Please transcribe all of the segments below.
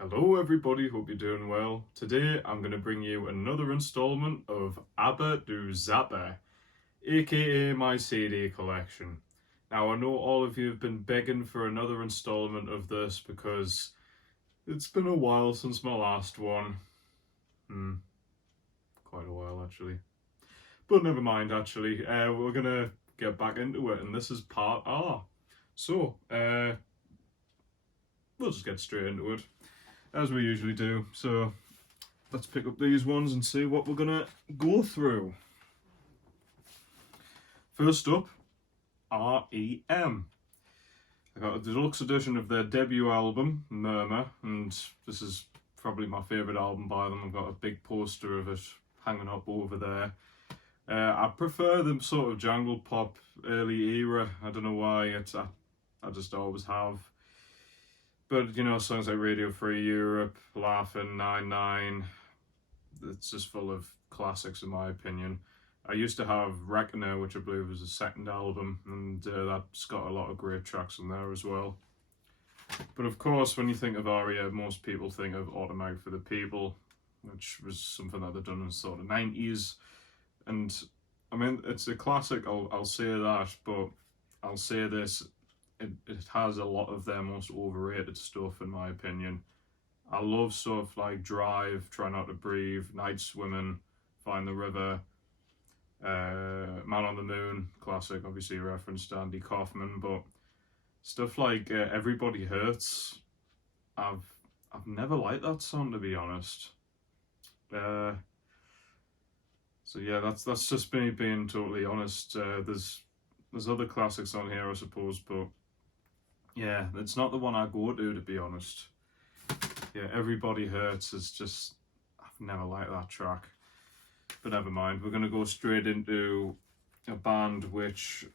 Hello everybody, hope you're doing well. Today I'm going to bring you another installment of ABBA-Zappa, aka my CD collection. Now I know all of you have been begging for another installment of this because it's been a while since my last one. Quite a while actually. But never mind actually, we're going to get back into it and this is part R. So, we'll just get straight into it, as we usually do. So let's pick up these ones and see what we're gonna go through. First up, REM. I got a deluxe edition of their debut album, Murmur, and this is probably my favourite album by them. I've got a big poster of it hanging up over there. I prefer the sort of jangle pop early era. I don't know why, I just always have. But, you know, songs like Radio Free Europe, Laughin', 9-9, it's just full of classics in my opinion. I used to have Rockin', which I believe was the second album, and that's got a lot of great tracks in there as well. But of course, when you think of ARIA, most people think of Automatic for the People, which was something that they'd done in the sort of 90s. And, I mean, it's a classic, I'll say that, but I'll say this, it has a lot of their most overrated stuff in my opinion. I love stuff like Drive, Try Not to Breathe, Night Swimming, Find the River, Man on the Moon, classic, obviously referenced Andy Kaufman, but stuff like Everybody Hurts, I've never liked that song, to be honest. So yeah, that's just me being totally honest. There's other classics on here, I suppose, but yeah, it's not the one I go to be honest. Yeah, Everybody Hurts is just, I've never liked that track. But never mind, we're going to go straight into a band which,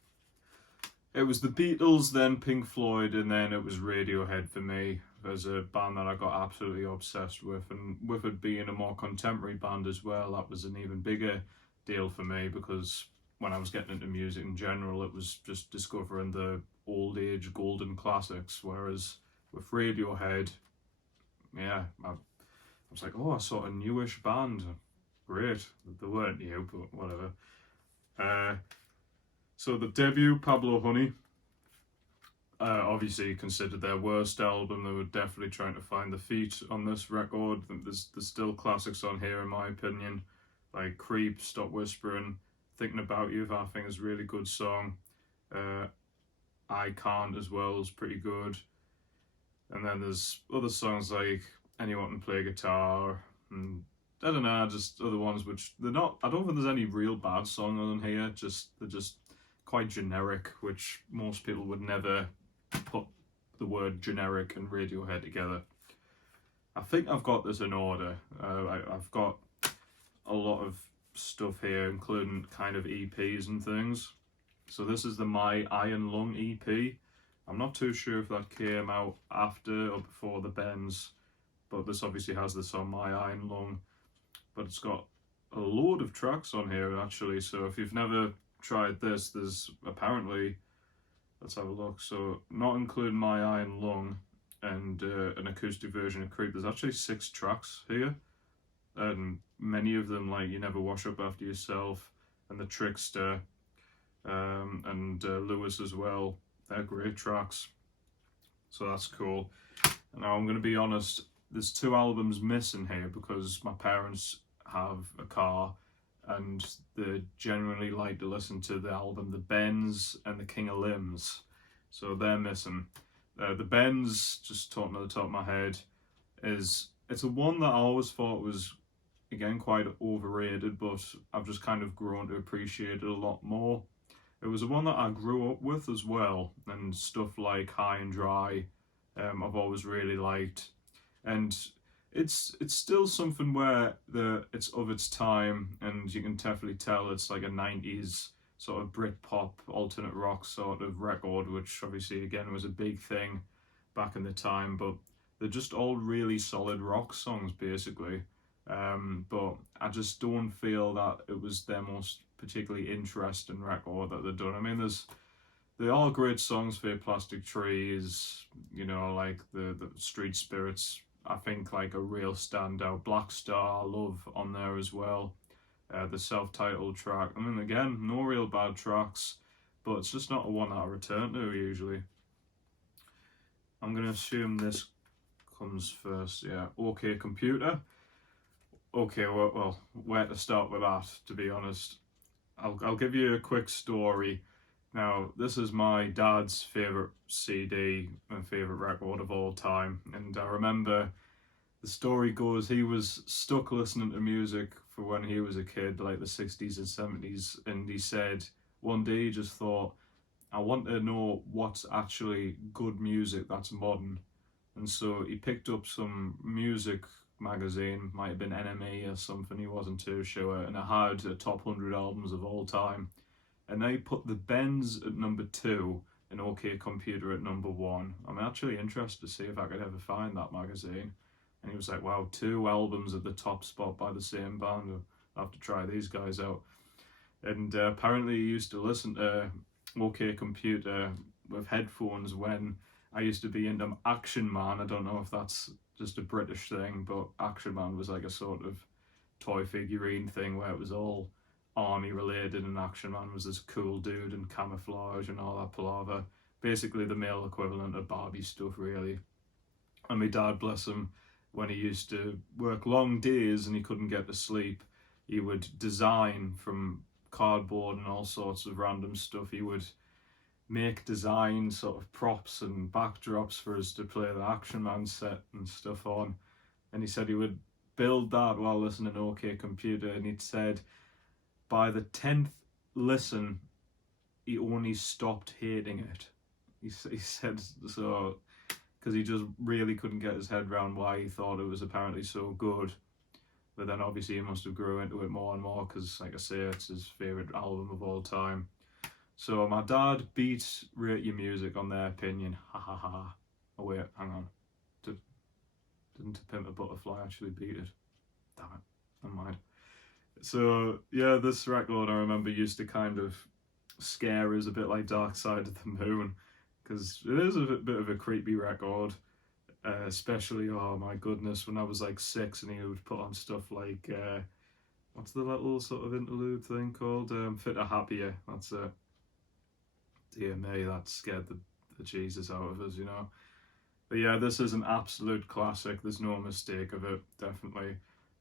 it was the Beatles, then Pink Floyd, and then it was Radiohead for me. There's a band that I got absolutely obsessed with, and with it being a more contemporary band as well, that was an even bigger deal for me, because when I was getting into music in general, it was just discovering the old age golden classics, whereas with Radiohead, yeah, I was like, oh, I saw a newish band. Great. They weren't new, but whatever. So the debut, Pablo Honey, obviously considered their worst album. They were definitely trying to find the feet on this record. There's still classics on here in my opinion, like Creep, Stop Whispering, Thinking About You, I think is a really good song. I Can't as well is pretty good. And then there's other songs like Anyone Can Play Guitar, and I don't know, just other ones which they're not, I don't think there's any real bad song on here, they're just quite generic, which most people would never put the word generic and Radiohead together. I think I've got this in order. I've got a lot of stuff here, including kind of EPs and things. So this is the My Iron Lung EP. I'm not too sure if that came out after or before the Bends, but this obviously has the song My Iron Lung. But it's got a load of tracks on here actually, so if you've never tried this, there's apparently, let's have a look, so not including My Iron Lung and an acoustic version of Creep, there's actually 6 tracks here, and many of them like You Never Wash Up After Yourself and The Trickster, and Lewis as well. They're great tracks, so that's cool. Now I'm going to be honest, there's 2 albums missing here because my parents have a car and they generally like to listen to the album The Bends and The King of Limbs, so they're missing. The Bends, just talking at the top of my head, it's a one that I always thought was, again, quite overrated, but I've just kind of grown to appreciate it a lot more. It was a one that I grew up with as well, and stuff like High and Dry, I've always really liked. And it's still something where it's of its time, and you can definitely tell it's like a 90s sort of Britpop, alternate rock sort of record, which obviously again was a big thing back in the time, but they're just all really solid rock songs basically. But I just don't feel that it was their most particularly interesting record that they've done. I mean, they're all great songs for Plastic Trees, you know, like the Street Spirits I think like a real standout. Black Star, Love on there as well. The self-titled track. I mean, again, no real bad tracks, but it's just not a one that I return to usually. I'm going to assume this comes first. Yeah, OK Computer. Okay, well, where to start with that, to be honest. I'll give you a quick story. Now, this is my dad's favourite CD and favourite record of all time. And I remember, the story goes, he was stuck listening to music for when he was a kid, like the 60s and 70s. And he said one day he just thought, I want to know what's actually good music that's modern. And so he picked up some music magazine, might have been NME or something, he wasn't too sure, and it had a top 100 albums of all time. And they put the Bends at number 2 and OK Computer at number 1. I'm actually interested to see if I could ever find that magazine. And he was like, wow, 2 albums at the top spot by the same band. I'll have to try these guys out. And apparently he used to listen to OK Computer with headphones when I used to be into Action Man. I don't know if that's just a British thing, but Action Man was like a sort of toy figurine thing where it was all army related, and Action Man was this cool dude in camouflage and all that palaver. Basically the male equivalent of Barbie stuff, really. And my dad, bless him, when he used to work long days and he couldn't get to sleep, he would design from cardboard and all sorts of random stuff. He would make design sort of props and backdrops for us to play the Action Man set and stuff on. And he said he would build that while listening to OK Computer, and he'd said by the 10th listen he only stopped hating it. He said so, because he just really couldn't get his head around why he thought it was apparently so good. But then obviously he must have grew into it more and more, because like I say, it's his favourite album of all time. So my dad beats Rate Your Music on their opinion. Ha ha ha. Oh wait, hang on. Didn't To Pimp a Butterfly actually beat it? Damn it. Never mind. So yeah, this record I remember used to kind of scare us a bit like Dark Side of the Moon, because it is a bit of a creepy record. Especially, oh my goodness, when I was like 6 and he would put on stuff like, what's the little sort of interlude thing called? Fitter Happier, that's it. Dear me, that scared the Jesus out of us, you know. But yeah, this is an absolute classic, there's no mistake of it, definitely.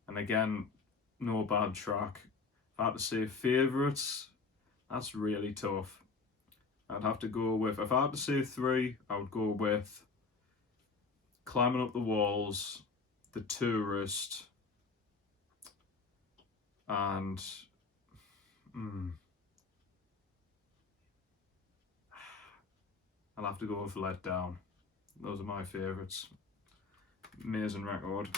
And again, no bad track. If I had to say favourites, that's really tough. I'd have to go with, if I had to say 3, I would go with Climbing Up the Walls, The Tourist, and I'll have to go with Let Down. Those are my favourites. Amazing record.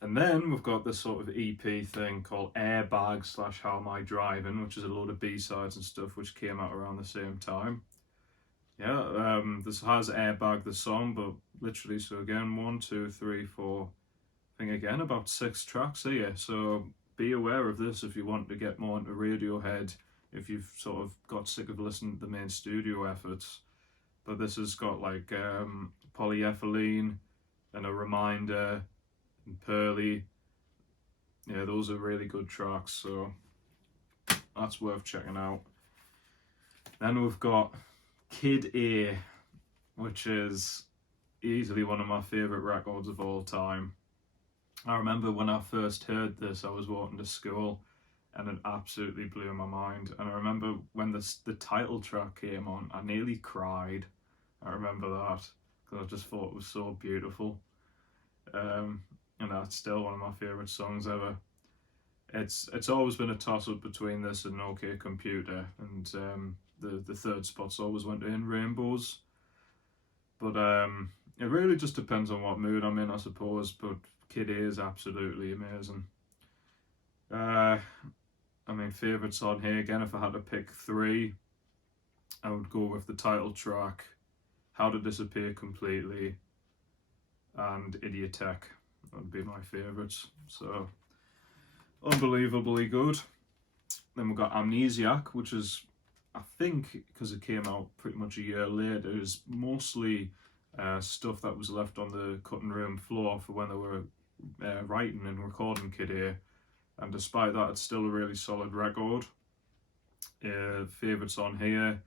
And then we've got this sort of EP thing called Airbag / How Am I Driving, which is a load of B-sides and stuff which came out around the same time. Yeah, this has Airbag the song, but literally, so again, 1, 2, 3, 4, I think again about 6 tracks here. So be aware of this if you want to get more into Radiohead, if you've sort of got sick of listening to the main studio efforts. But this has got like Polyethylene and A Reminder and Pearly. Yeah, those are really good tracks, so that's worth checking out. Then we've got Kid A, which is easily one of my favourite records of all time. I remember when I first heard this, I was walking to school and it absolutely blew my mind. And I remember when the title track came on, I nearly cried. I remember that, because I just thought it was so beautiful. And that's still one of my favourite songs ever. It's always been a toss-up between this and OK Computer, and the third spot's always went in Rainbows. But it really just depends on what mood I'm in, I suppose, but Kid A is absolutely amazing. I mean, favourites on here, again, if I had to pick 3, I would go with the title track, How to Disappear Completely, and Idiotech. That would be my favourites. So, unbelievably good. Then we've got Amnesiac, which is, I think, because it came out pretty much a year later, is mostly stuff that was left on the cutting room floor for when they were writing and recording Kid Here. And despite that, it's still a really solid record. Favourites on here.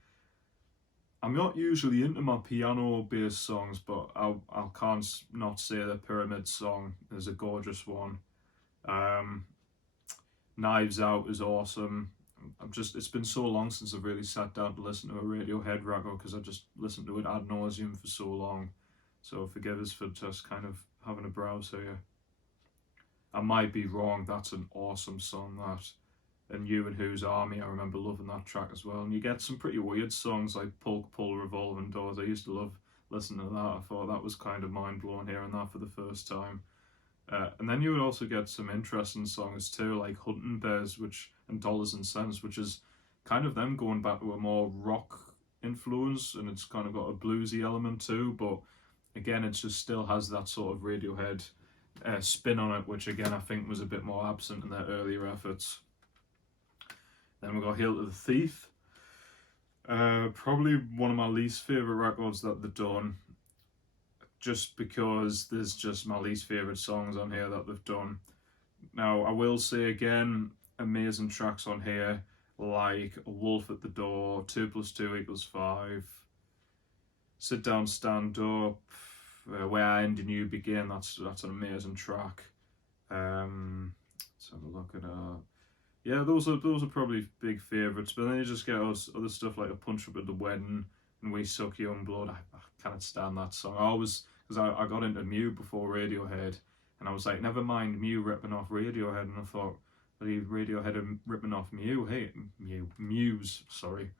I'm not usually into my piano-based songs, but I can't not say the Pyramid song is a gorgeous one. Knives Out is awesome. It's been so long since I've really sat down to listen to a Radiohead record because I just listened to it ad nauseum for so long. So forgive us for just kind of having a browse here. I might be wrong, that's an awesome song, that. And You and Who's Army, I remember loving that track as well. And you get some pretty weird songs like Pull Pull Revolving Doors. I used to love listening to that. I thought that was kind of mind-blowing hearing that for the first time. And then you would also get some interesting songs too, like Hunting Bears and Dollars and Cents, which is kind of them going back to a more rock influence, and it's kind of got a bluesy element too, but again, it just still has that sort of Radiohead spin on it, which again, I think was a bit more absent in their earlier efforts. Then we've got Hail to the Thief. Probably one of my least favourite records that they've done, just because there's just my least favourite songs on here that they've done. Now, I will say again, amazing tracks on here, like Wolf at the Door, 2 + 2 = 5, Sit Down, Stand Up, Where I End and You Begin, that's an amazing track. Let's have a look at yeah, those are probably big favourites, but then you just get other stuff like A Punch Up at the Wedding and We Suck Young Blood. I can't stand that song. Because I got into Mew before Radiohead, and I was like, never mind Mew ripping off Radiohead, and I thought, Radiohead are ripping off Muse, sorry.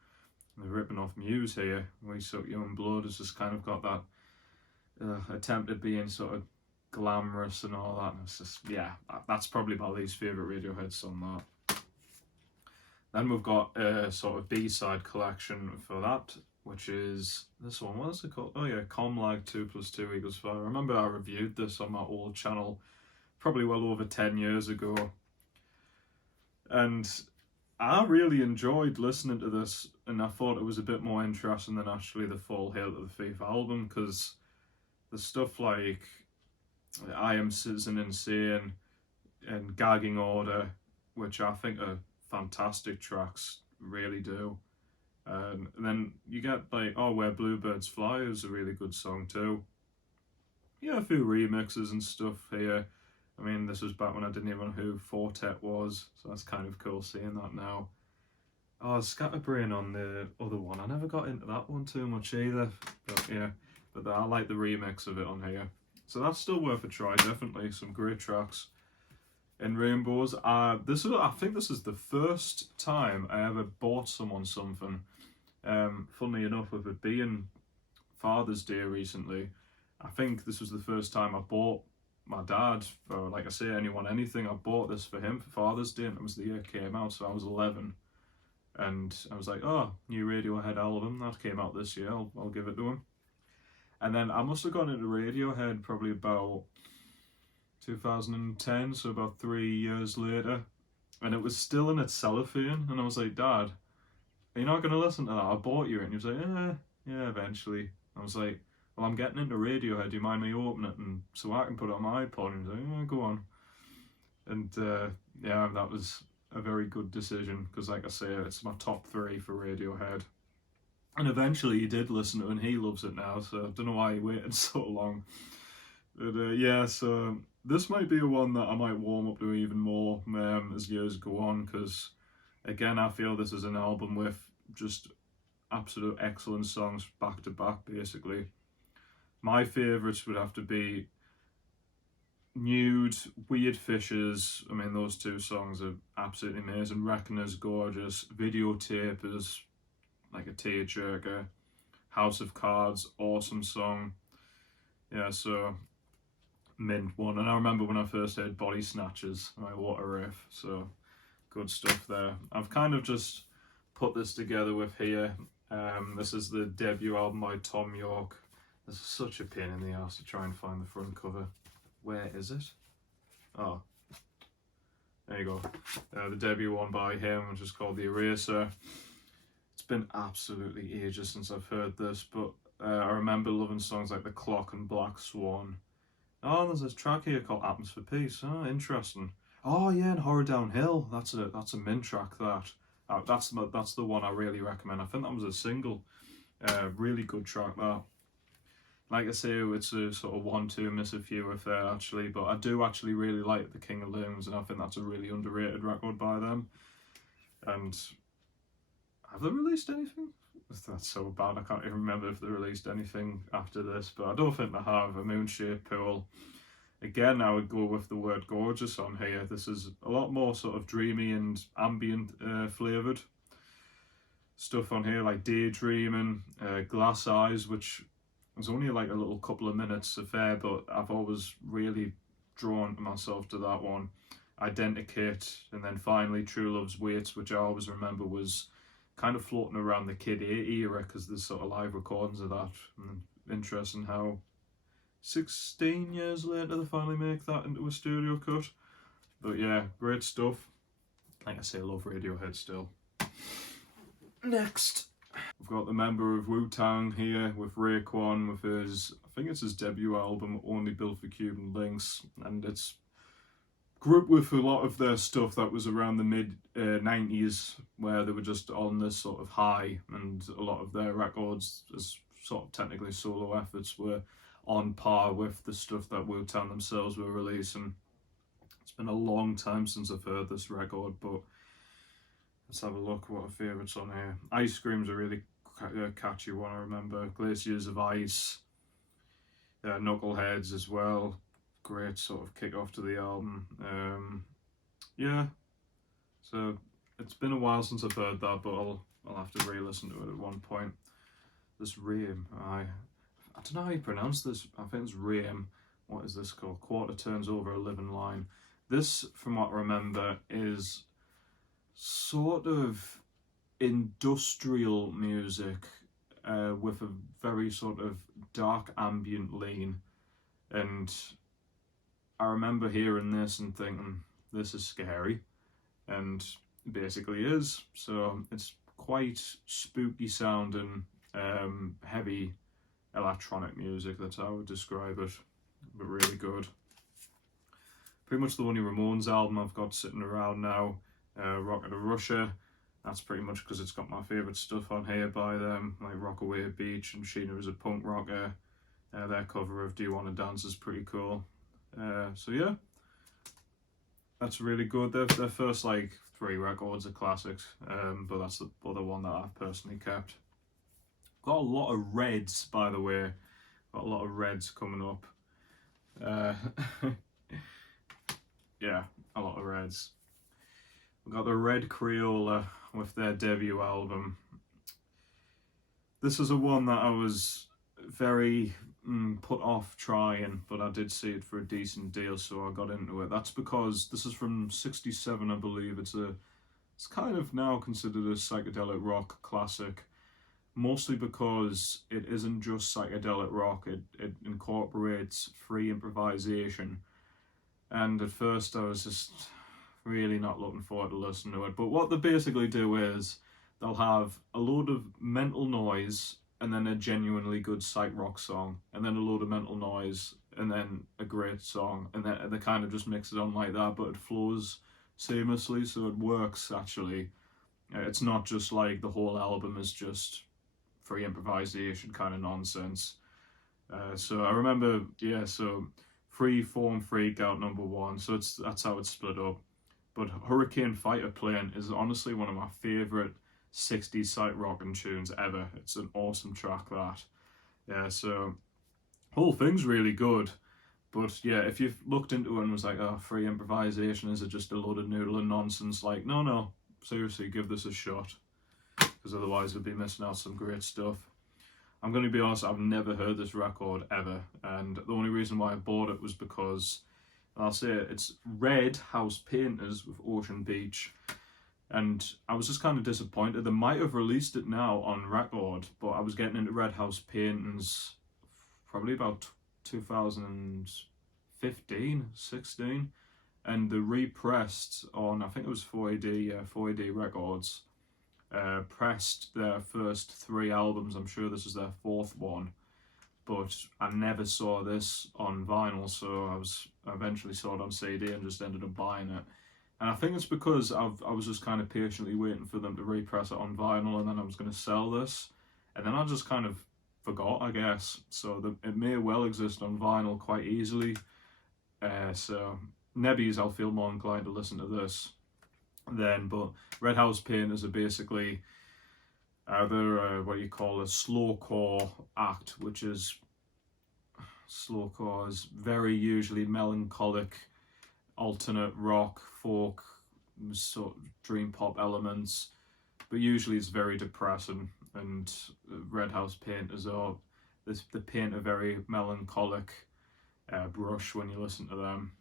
They're ripping off Muse here. We Suck Young Blood has just kind of got that attempt at being sort of glamorous and all that, and it's just, yeah, that's probably my least favourite Radiohead song, that. Then we've got a sort of B-side collection for that, which is this one. What is it called? Oh yeah, Comlag 2 + 2 = 5. I remember I reviewed this on my old channel probably well over 10 years ago. And I really enjoyed listening to this, and I thought it was a bit more interesting than actually the full Hail to the Thief album, because the stuff like I Am Citizen Insane and Gagging Order, which I think are fantastic tracks, really do. And then you get like Where Bluebirds Fly is a really good song too. Yeah, a few remixes and stuff here. I mean, this was back when I didn't even know who Fortet was, so that's kind of cool seeing that now. Scatterbrain on the other one. I never got into that one too much either, but yeah, but I like the remix of it on here. So that's still worth a try, definitely. Some great tracks. In Rainbows, I think this is the first time I ever bought someone something. Funnily enough, with it being Father's Day recently, I think this was the first time I bought my dad, or like I say, anything. I bought this for him for Father's Day, and it was the year it came out, so I was 11. And I was like, new Radiohead album, that came out this year, I'll give it to him. And then I must have gone into Radiohead probably about 2010, so about 3 years later, and it was still in its cellophane, and I was like, Dad, are you not going to listen to that? I bought you it. And he was like, yeah, eventually. I was like, well, I'm getting into Radiohead, do you mind me opening it and so I can put it on my iPod? And he was like, yeah, go on. And yeah, that was a very good decision, because like I say, it's my top 3 for Radiohead. And eventually he did listen to it, and he loves it now, so I don't know why he waited so long. But yeah, so this might be a one that I might warm up to even more as years go on, because again, I feel this is an album with just absolute excellent songs back to back, basically. My favourites would have to be Nude, Weird Fishes. I mean, those 2 songs are absolutely amazing. Reckoner's gorgeous. Videotape is like a tearjerker. House of Cards, awesome song. Yeah, so mint one. And I remember when I first heard Body Snatchers, like, what a riff. So good stuff there. I've kind of just put this together with here. This is the debut album by Tom York. This is such a pain in the ass to try and find the front cover. Where is it? Oh, there you go. The debut one by him, which is called The Eraser. It's been absolutely ages since I've heard this, but I remember loving songs like The Clock and Black Swan. Oh, there's this track here called Atoms for Peace. Oh, interesting. Oh yeah, and Horror Downhill. That's a min track. That's the one I really recommend. I think that was a single. Really good track that. Like I say, it's a sort of 1-2 miss a few affair actually, but I do actually really like The King of Looms, and I think that's a really underrated record by them. And have they released anything? That's so bad, I can't even remember if they released anything after this, but I don't think they have. A Moon-Shaped Pool. Again, I would go with the word gorgeous on here. This is a lot more sort of dreamy and ambient flavoured stuff on here, like Daydreaming, Glass Eyes, which was only like a little couple of minutes affair, but I've always really drawn myself to that one. Identicate, and then finally True Love's Wait, which I always remember was kind of floating around the Kid A era, because there's sort of live recordings of that. And interesting how 16 years later they finally make that into a studio cut. But yeah, great stuff. Like I say, I love Radiohead still. Next, we've got the member of Wu-Tang here with Raekwon with his, I think it's his debut album, Only Built for Cuban Links, and it's grouped with a lot of their stuff that was around the mid 90s, where they were just on this sort of high, and a lot of their records as sort of technically solo efforts were on par with the stuff that Wu-Tang themselves were releasing. It's been a long time since I've heard this record, but let's have a look what our favourites on here. Ice Cream's a really catchy one, I remember. Glaciers of Ice, Knuckleheads as well. Great sort of kick off to the album. Yeah, so it's been a while since I've heard that, but I'll have to re-listen to it at one point. This Ream, I don't know how you pronounce this. I think it's Ream. What is this called? Quarter Turns Over a Living Line. This, from what I remember, is sort of industrial music with a very sort of dark ambient lean, and I remember hearing this and thinking, this is scary, and it basically is. So it's quite spooky sounding, heavy electronic music, that's how I would describe it, but really good. Pretty much the only Ramones album I've got sitting around now, Rocket to Russia. That's pretty much because it's got my favourite stuff on here by them, like Rockaway Beach and Sheena is a Punk Rocker. Their cover of Do You Wanna Dance is pretty cool. So yeah, that's really good. Their first like 3 records are classics, but that's the other one that I've personally kept. Got a lot of Reds, by the way. Got a lot of Reds coming up. Yeah, a lot of Reds. We've got the Red Creola with their debut album. This is a one that I was very put off trying, but I did see it for a decent deal, so I got into it. That's because this is from '67, I believe. It's kind of now considered a psychedelic rock classic, mostly because it isn't just psychedelic rock. It incorporates free improvisation, and at first I was just really not looking forward to listening to it. But what they basically do is they'll have a load of mental noise and then a genuinely good psych rock song, and then a load of mental noise, and then a great song, and then they kind of just mix it on like that, but it flows seamlessly, so it works actually. It's not just like the whole album is just free improvisation kind of nonsense. So I remember, yeah, so Free Form Freak Out #1, so that's how it's split up. But Hurricane Fighter Plane is honestly one of my favourite 60s psych rockin' tunes ever. It's an awesome track, that. Yeah, so whole thing's really good. But yeah, if you've looked into it and was like, oh, free improvisation, is it just a load of noodle and nonsense? Like, no, seriously, give this a shot, because otherwise you'll be missing out some great stuff. I'm going to be honest, I've never heard this record ever, and the only reason why I bought it was because, I'll say it, it's Red House Painters with Ocean Beach. And I was just kind of disappointed. They might have released it now on record, but I was getting into Red House Paintings probably about 2015, 16, and they repressed on, I think it was 4AD Records, pressed their first 3 albums. I'm sure this is their 4th one, but I never saw this on vinyl, so I eventually saw it on CD and just ended up buying it. And I think it's because I was just kind of patiently waiting for them to repress it on vinyl, and then I was going to sell this, and then I just kind of forgot, I guess. So it may well exist on vinyl quite easily. So maybe I'll feel more inclined to listen to this then. But Red House Painters are basically they're what you call a slowcore act, which is slowcore is very usually melancholic, alternate rock, folk, sort of dream pop elements, but usually it's very depressing. And Red House Painters are they paint a very melancholic brush when you listen to them.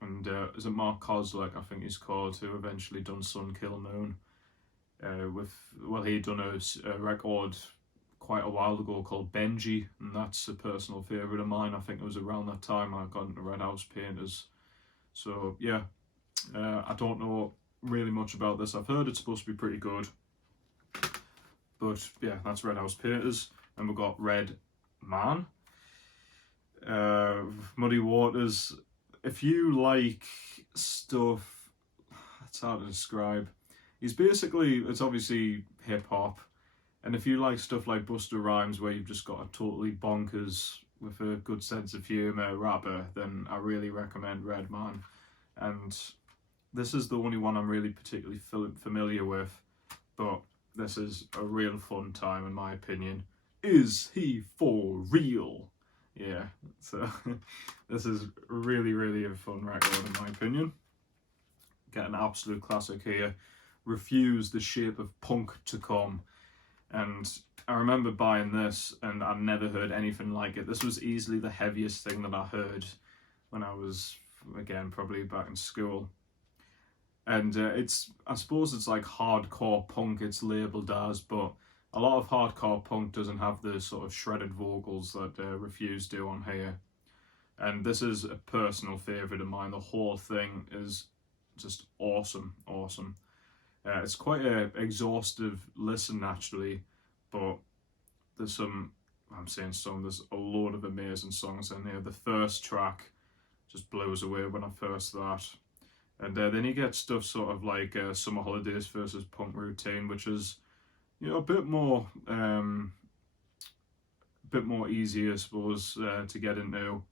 And is it Mark Kozlik, I think he's called, who eventually done Sun Kil Moon. He done a record quite a while ago called Benji, and that's a personal favourite of mine. I think it was around that time I got into Red House Painters. So yeah, I don't know really much about this. I've heard it's supposed to be pretty good, but yeah, that's Red House Painters. And we've got Red Man, Muddy Waters. If you like stuff, it's hard to describe. It's obviously hip hop, and if you like stuff like Busta Rhymes, where you've just got a totally bonkers with a good sense of humour rapper, then I really recommend Red Man. And this is the only one I'm really particularly familiar with, but this is a real fun time in my opinion. Is he for real? Yeah, so this is really, really a fun record in my opinion. Get an absolute classic here. Refuse the Shape of Punk to Come. And I remember buying this and I never heard anything like it. This was easily the heaviest thing that I heard when I was, again, probably back in school. And I suppose it's like hardcore punk it's labelled as, but a lot of hardcore punk doesn't have the sort of shredded vocals that Refuse do on here. And this is a personal favourite of mine. The whole thing is just awesome. It's quite an exhaustive listen naturally, but there's there's a load of amazing songs in here. The first track just blows away when I first that. And then you get stuff sort of like Summer Holidays versus Punk Routine, which is, a bit more easy, I suppose, to get into.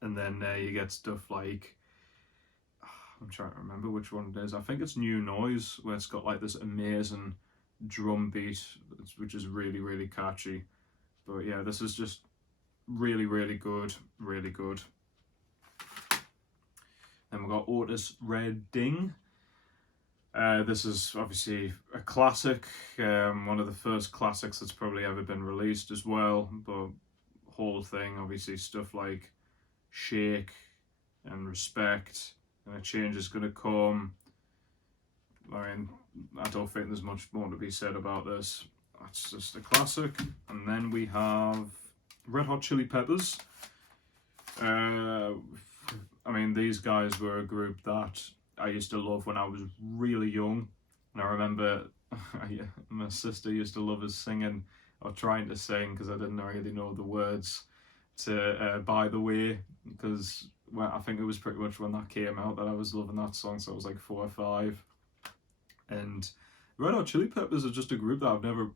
And then you get stuff like, I'm trying to remember which one it is. I think it's New Noise, where it's got like this amazing drum beat, which is really, really catchy. But yeah, this is just really, really good, really good. Then we've got Otis Redding. This is obviously a classic, one of the first classics that's probably ever been released as well. But whole thing, obviously stuff like Shake and Respect, and A Change Is Gonna Come. I mean, I don't think there's much more to be said about this. That's just a classic. And then we have Red Hot Chili Peppers. I mean, these guys were a group that I used to love when I was really young. And I remember my sister used to love us singing, or trying to sing, because I didn't really know the words to By the Way, because I think it was pretty much when that came out that I was loving that song, so I was like 4 or 5. And Red Hot Chili Peppers are just a group that I've never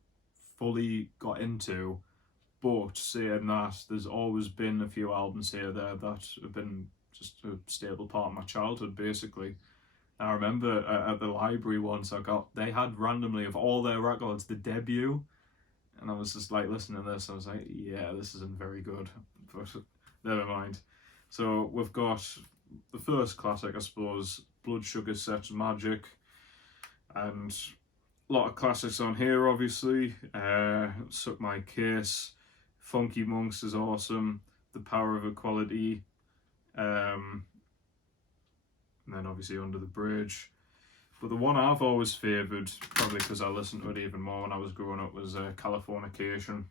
fully got into, but saying that, there's always been a few albums here there that have been just a stable part of my childhood, basically. I remember at the library once they had randomly, of all their records, the debut, and I was just like listening to this, I was like, yeah, this isn't very good, but never mind. So we've got the first classic, I suppose, Blood Sugar Sex Magic, and a lot of classics on here, obviously. Suck My Kiss, Funky Monks is awesome, The Power of Equality, and then obviously Under the Bridge. But the one I've always favoured, probably because I listened to it even more when I was growing up, was Californication.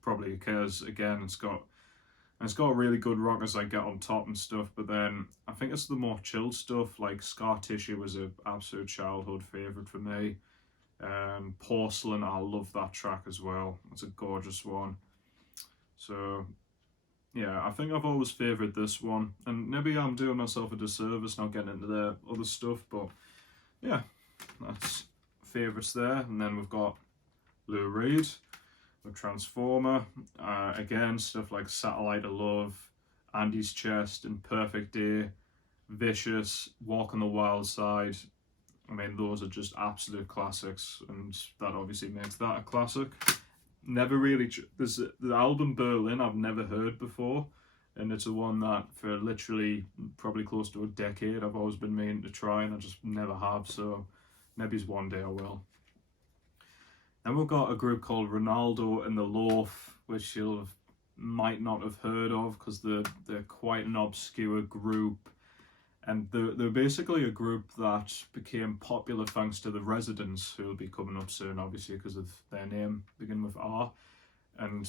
Probably because, again, it's got really good rock as I get on top and stuff, but then I think it's the more chilled stuff, like Scar Tissue was an absolute childhood favourite for me. Porcelain, I love that track as well. It's a gorgeous one. So yeah, I think I've always favoured this one, and maybe I'm doing myself a disservice not getting into their other stuff, but yeah, that's favourites there. And then we've got Lou Reed, the Transformer, again, stuff like Satellite of Love, Andy's Chest, Imperfect Day, Vicious, Walk on the Wild Side. I mean, those are just absolute classics, and that obviously makes that a classic. Never really, there's the album Berlin I've never heard before, and it's a one that for literally probably close to a decade I've always been meaning to try, and I just never have, so maybe one day I will. Then we've got a group called Ronaldo and the Loaf, which you might not have heard of because they're quite an obscure group. And they're basically a group that became popular thanks to the Residents, who will be coming up soon, obviously, because of their name, begin with R. And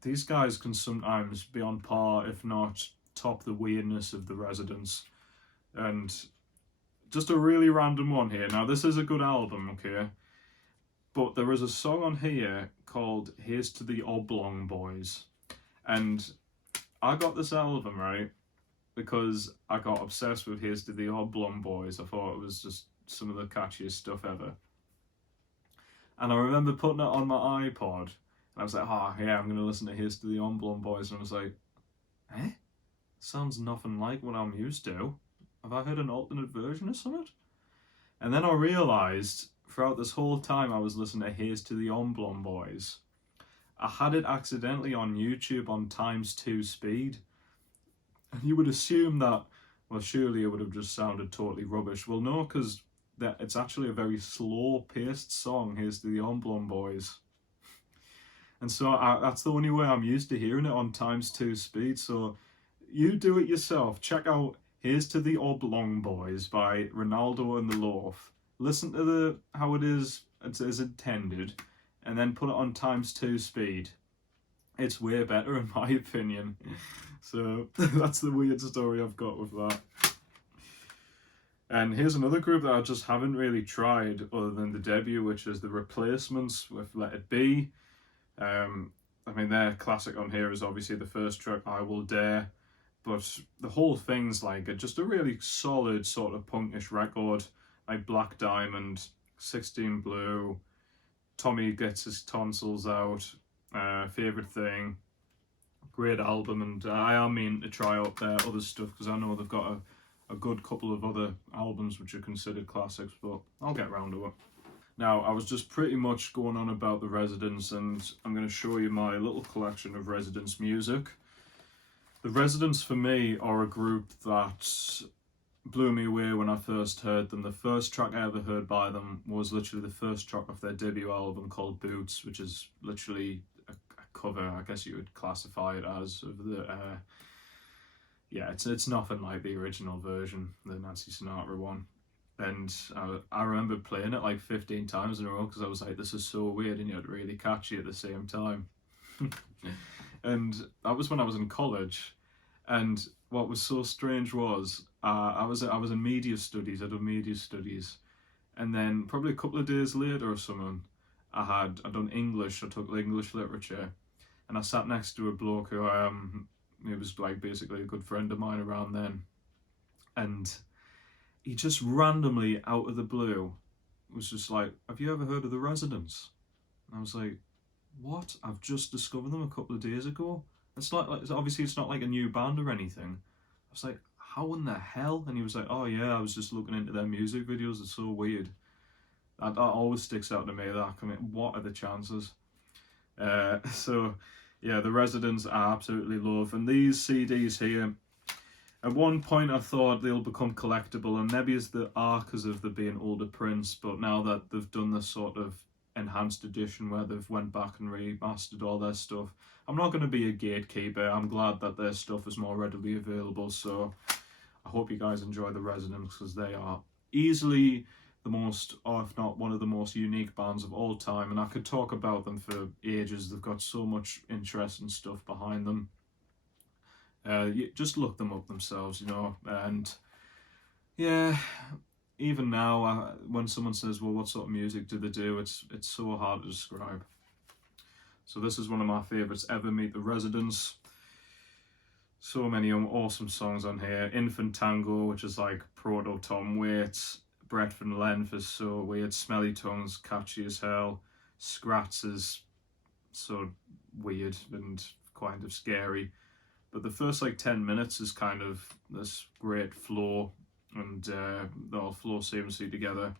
these guys can sometimes be on par, if not top the weirdness of the Residents. And just a really random one here. Now, this is a good album, okay? But there is a song on here called Here's to the Oblong Boys. And I got this album, right, because I got obsessed with Here's to the Oblong Boys. I thought it was just some of the catchiest stuff ever. And I remember putting it on my iPod, and I was like, oh yeah, I'm going to listen to Here's to the Oblong Boys. And I was like, eh? Sounds nothing like what I'm used to. Have I heard an alternate version or something? And then I realised, throughout this whole time I was listening to Here's to the Oblong Boys, I had it accidentally on YouTube on ×2 speed. And you would assume that, well, surely it would have just sounded totally rubbish. Well, no, because it's actually a very slow-paced song, Here's to the Oblong Boys. And so that's the only way I'm used to hearing it on ×2 speed. So you do it yourself. Check out Here's to the Oblong Boys by Ronaldo and the Loaf. Listen to how it is as intended, and then put it on ×2 speed. It's way better in my opinion. So that's the weird story I've got with that. And here's another group that I just haven't really tried other than the debut, which is The Replacements with Let It Be. I mean, their classic on here is obviously the first track, I Will Dare. But the whole thing's like just a really solid sort of punkish record, like Black Diamond, 16 Blue, Tommy Gets His Tonsils Out, Favourite Thing. Great album, and I am meaning to try out their other stuff because I know they've got a good couple of other albums which are considered classics, but I'll get round to it. Now, I was just pretty much going on about the Residents, and I'm going to show you my little collection of Residents music. The Residents, for me, are a group that blew me away when I first heard them. The first track I ever heard by them was literally the first track of their debut album called Boots, which is literally a cover, I guess you would classify it as, of the yeah, it's nothing like the original version, the Nancy Sinatra one. And I remember playing it like 15 times in a row because I was like, this is so weird and yet really catchy at the same time. And that was when I was in college. And what was so strange was I was in media studies. I did media studies, and then probably a couple of days later or something, I'd done English. I took English literature, and I sat next to a bloke who he was like basically a good friend of mine around then, and he just randomly out of the blue was just like, "Have you ever heard of the Residents?" And I was like, "What? I've just discovered them a couple of days ago." It's not like, obviously it's not like a new band or anything. I was like, how in the hell? And he was like, oh yeah, I was just looking into their music videos. It's so weird. That always sticks out to me. That, I mean, what are the chances? So yeah, the Residents I absolutely love. And these CDs here, at one point I thought they'll become collectible, and maybe it's the because of the being older prints, but now that they've done this sort of enhanced edition where they've went back and remastered all their stuff, I'm not going to be a gatekeeper. I'm glad that their stuff is more readily available, so I hope you guys enjoy the Residents because they are easily the most, or if not one of the most unique bands of all time, and I could talk about them for ages. They've got so much interesting stuff behind them. You just look them up themselves, you know, and yeah, even now, when someone says, well, what sort of music do they do, it's so hard to describe. So this is one of my favourites ever, Meet the Residents. So many awesome songs on here. Infant Tango, which is like proto Tom Waits. Breadth and Length is so weird. Smelly Tongues, catchy as hell. Scrats is so weird and kind of scary. But the first like 10 minutes is kind of this great flow, and they all flow seamlessly together,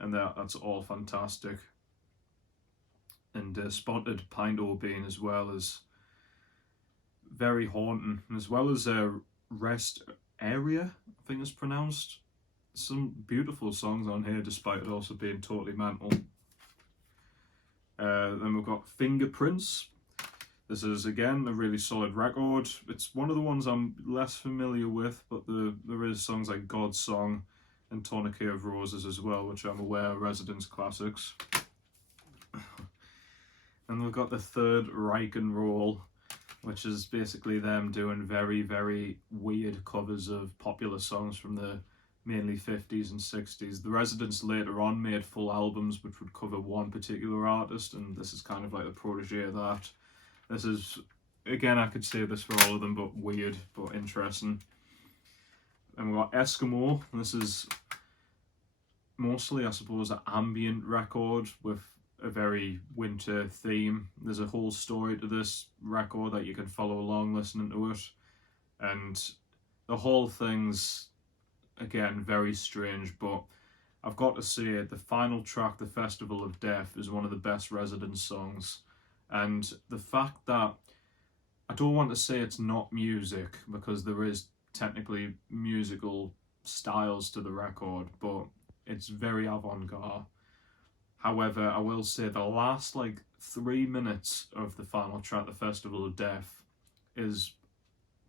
and that's all fantastic. And Spotted Pinto Bean as well is very haunting, as well as Rest Area, I think it's pronounced. Some beautiful songs on here, despite it also being totally mental. Then we've got Fingerprints. This is again a really solid record. It's one of the ones I'm less familiar with, but there is songs like God's Song and Tourniquet of Roses as well, which I'm aware are Residents classics. And we've got the third Reich and Roll, which is basically them doing very, very weird covers of popular songs from the mainly 50s and 60s. The Residents later on made full albums which would cover one particular artist, and this is kind of like the protege of that. This is, again, I could say this for all of them, but weird, but interesting. And we've got Eskimo. This is mostly, I suppose, an ambient record with a very winter theme. There's a whole story to this record that you can follow along listening to it, and the whole thing's, again, very strange, but I've got to say the final track, The Festival of Death, is one of the best Residents songs. And the fact that, I don't want to say it's not music, because there is technically musical styles to the record, but it's very avant-garde. However, I will say the last like 3 minutes of the final track, The Festival of Death, is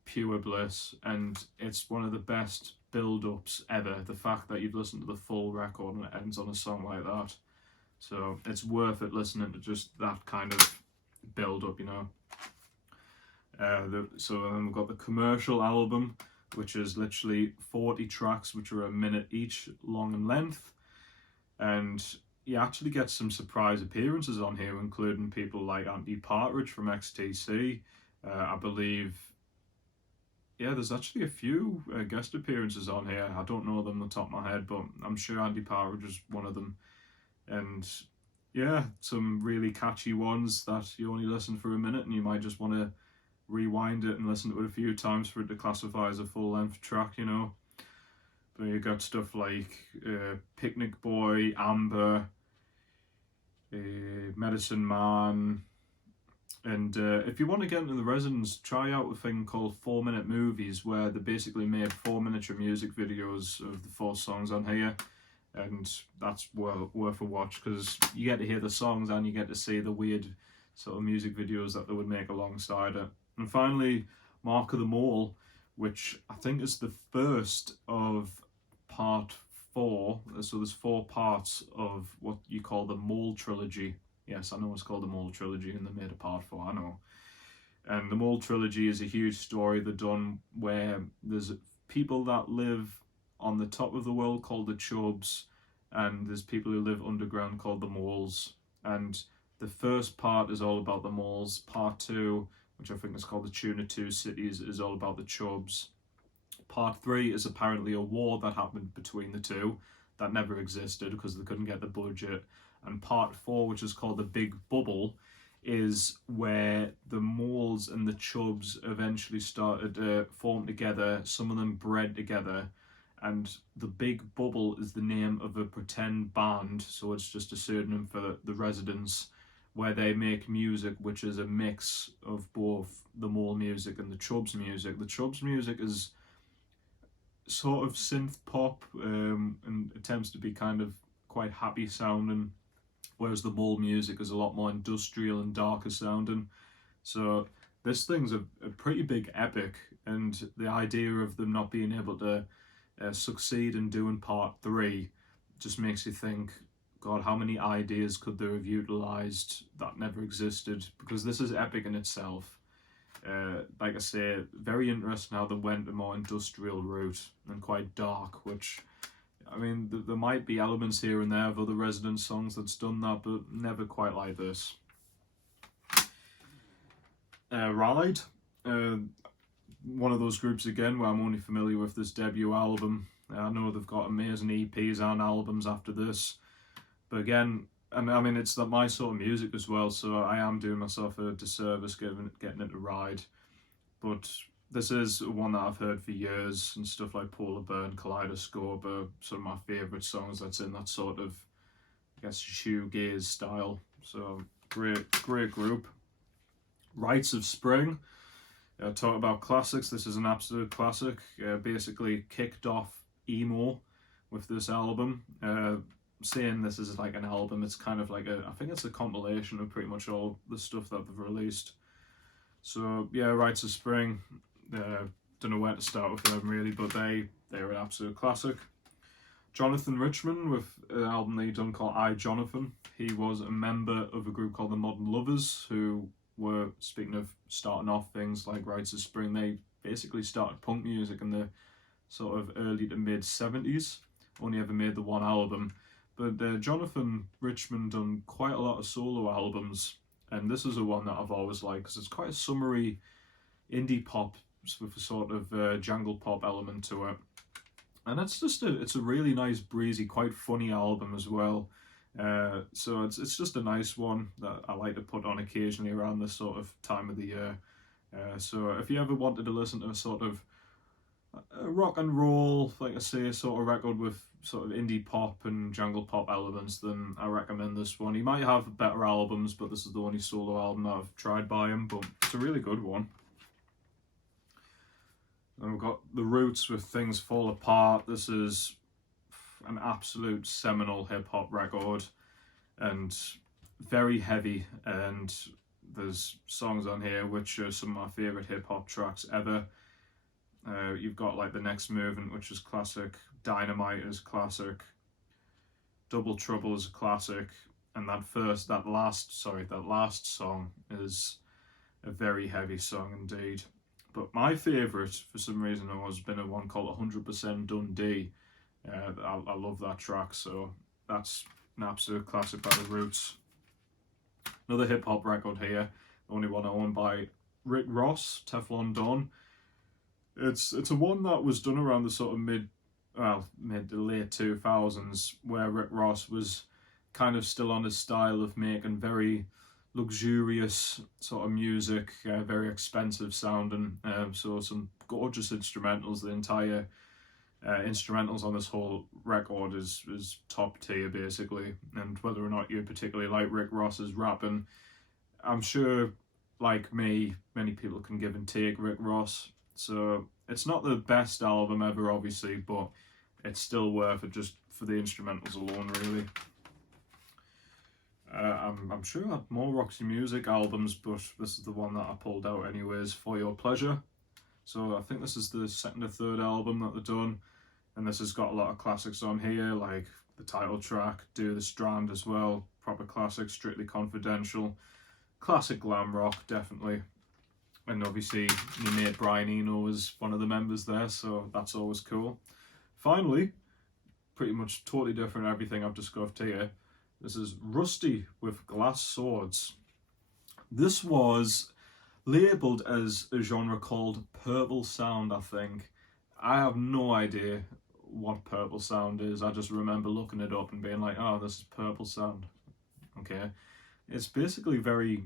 pure bliss, and it's one of the best build-ups ever. The fact that you've listened to the full record and it ends on a song like that. So it's worth it listening to just that kind of build-up, you know. So then we've got the commercial album, which is literally 40 tracks, which are a minute each long in length. And you actually get some surprise appearances on here, including people like Andy Partridge from XTC. I believe, yeah, there's actually a few guest appearances on here. I don't know them off the top of my head, but I'm sure Andy Partridge is one of them. And yeah, some really catchy ones that you only listen for a minute and you might just want to rewind it and listen to it a few times for it to classify as a full-length track, you know. But you got stuff like Picnic Boy, Amber, Medicine Man, and if you want to get into the Residents, try out a thing called 4-minute movies, where they basically made 4 miniature music videos of the 4 songs on here, and that's worth a watch, because you get to hear the songs and you get to see the weird sort of music videos that they would make alongside it. And finally, Mark of the Mole, which I think is the first of part 4. So there's 4 parts of what you call the Mole Trilogy. Yes, I know it's called the Mole Trilogy, and they made a part 4, I know. And the Mole Trilogy is a huge story they've done where there's people that live on the top of the world called the Chubs, and there's people who live underground called the Moles. And the first part is all about the Moles. Part 2, which I think is called the Tuna 2 Cities, is all about the Chubs. Part 3 is apparently a war that happened between the two that never existed because they couldn't get the budget. And part 4, which is called the Big Bubble, is where the Moles and the Chubs eventually started to form together. Some of them bred together, and the Big Bubble is the name of a pretend band, so it's just a pseudonym for the Residents, where they make music which is a mix of both the Mole music and the Chubs music. The Chubs music is sort of synth pop and attempts to be kind of quite happy sounding, whereas the Mole music is a lot more industrial and darker sounding. So this thing's a pretty big epic, and the idea of them not being able to succeed in doing part 3 just makes you think, God, how many ideas could they have utilised that never existed? Because this is epic in itself. Like I say, very interesting how they went a more industrial route and quite dark, which I mean, there might be elements here and there of other Resident songs that's done that, but never quite like this. Ride, one of those groups again where I'm only familiar with this debut album. I know they've got amazing EPs and albums after this, but again, and I mean, it's that my sort of music as well, so I am doing myself a disservice getting into Ride. But this is one that I've heard for years, and stuff like Polar Bear and Kaleidoscope are some of my favourite songs that's in that sort of, I guess, shoegaze style. So great group. Rites of Spring. Talk about classics. This is an absolute classic. Basically kicked off emo with this album. Saying this is like an album, it's kind of like I think it's a compilation of pretty much all the stuff that they've released. So yeah, Rites of Spring. Don't know where to start with them really, but they're an absolute classic. Jonathan Richman with an album that he done called I, Jonathan. He was a member of a group called the Modern Lovers, who were, speaking of starting off things like Rites of Spring, they basically started punk music in the sort of early to mid 70s. Only ever made the one album. But Jonathan Richman done quite a lot of solo albums, and this is a one that I've always liked because it's quite a summery indie pop with a sort of jangle pop element to it. And it's a really nice, breezy, quite funny album as well. So it's just a nice one that I like to put on occasionally around this sort of time of the year. So if you ever wanted to listen to a sort of rock and roll, like I say, sort of record with sort of indie pop and jungle pop elements, then I recommend this one. He might have better albums, but this is the only solo album that I've tried by him, but it's a really good one. And we've got The Roots with Things Fall Apart. This is an absolute seminal hip-hop record and very heavy, and there's songs on here which are some of my favourite hip-hop tracks ever. You've got like The Next Movement, which is classic, Dynamite is classic, Double Trouble is a classic, and that last song is a very heavy song indeed. But my favourite, for some reason, has been a one called 100% Dundee. I love that track, so that's an absolute classic by The Roots. Another hip-hop record here, the only one owned by Rick Ross, Teflon Don. It's a one that was done around the sort of mid to late 2000s, where Rick Ross was kind of still on his style of making very luxurious sort of music, very expensive sounding, so some gorgeous instrumentals. The entire instrumentals on this whole record is top tier basically, and whether or not you particularly like Rick Ross's rapping, I'm sure like me, many people can give and take Rick Ross. So it's not the best album ever, obviously, but it's still worth it just for the instrumentals alone, really. I'm sure I have more Roxy Music albums, but this is the one that I pulled out anyways, For Your Pleasure. So I think this is the second or third album that they've done, and this has got a lot of classics on here, like the title track, Do the Strand as well, proper classic, Strictly Confidential, classic glam rock, definitely. And obviously, my mate Brian Eno was one of the members there, so that's always cool. Finally, pretty much totally different everything I've discussed here. This is Rusty with Glass Swords. This was labelled as a genre called Purple Sound, I think. I have no idea what Purple Sound is. I just remember looking it up and being like, oh, this is Purple Sound. Okay. It's basically very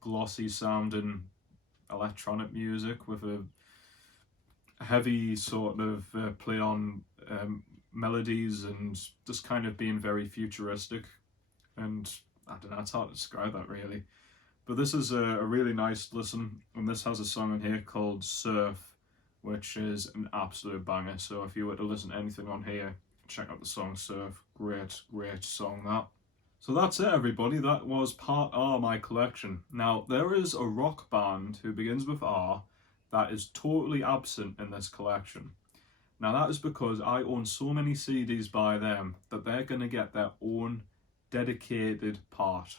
glossy sounding electronic music with a heavy sort of play on melodies and just kind of being very futuristic, and I don't know, it's hard to describe that really, but this is a really nice listen, and this has a song in here called Surf, which is an absolute banger. So if you were to listen to anything on here, check out the song Surf. Great song that. So that's it, everybody. That was part R, my collection. Now, there is a rock band who begins with R that is totally absent in this collection. Now, that is because I own so many CDs by them that they're going to get their own dedicated part.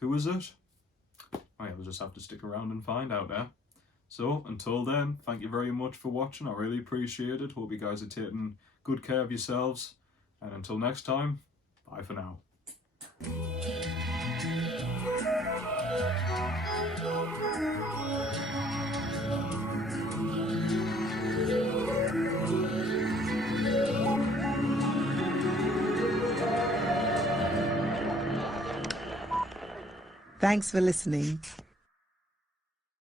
Who is it? Oh yeah, we'll just have to stick around and find out there. So, until then, thank you very much for watching. I really appreciate it. Hope you guys are taking good care of yourselves, and until next time, bye for now. Thanks for listening.